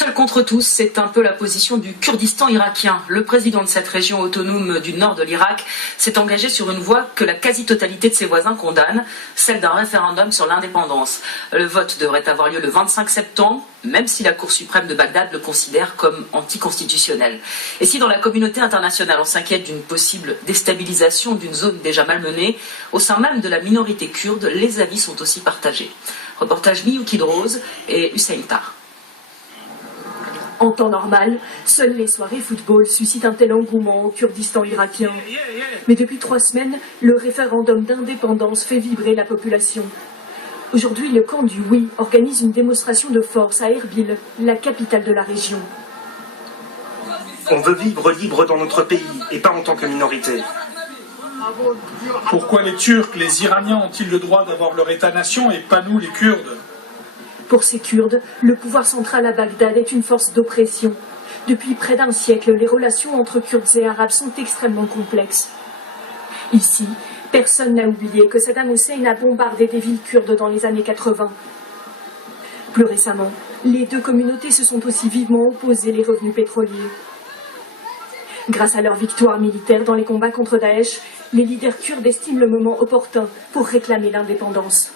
Seul contre tous, c'est un peu la position du Kurdistan irakien. Le président de cette région autonome du nord de l'Irak s'est engagé sur une voie que la quasi-totalité de ses voisins condamnent, celle d'un référendum sur l'indépendance. Le vote devrait avoir lieu le 25 septembre, même si la Cour suprême de Bagdad le considère comme anticonstitutionnel. Et si dans la communauté internationale on s'inquiète d'une possible déstabilisation d'une zone déjà malmenée, au sein même de la minorité kurde, les avis sont aussi partagés. Reportage Miyuki Drose et Hussein Tar. En temps normal, seules les soirées football suscitent un tel engouement au Kurdistan irakien. Mais depuis 3 semaines, le référendum d'indépendance fait vibrer la population. Aujourd'hui, le camp du oui organise une démonstration de force à Erbil, la capitale de la région. On veut vivre libre dans notre pays et pas en tant que minorité. Pourquoi les Turcs, les Iraniens ont-ils le droit d'avoir leur État-nation et pas nous les Kurdes ? Pour ces Kurdes, le pouvoir central à Bagdad est une force d'oppression. Depuis près d'un siècle, les relations entre Kurdes et Arabes sont extrêmement complexes. Ici, personne n'a oublié que Saddam Hussein a bombardé des villes kurdes dans les années 80. Plus récemment, les deux communautés se sont aussi vivement opposées les revenus pétroliers. Grâce à leur victoire militaire dans les combats contre Daesh, les leaders kurdes estiment le moment opportun pour réclamer l'indépendance.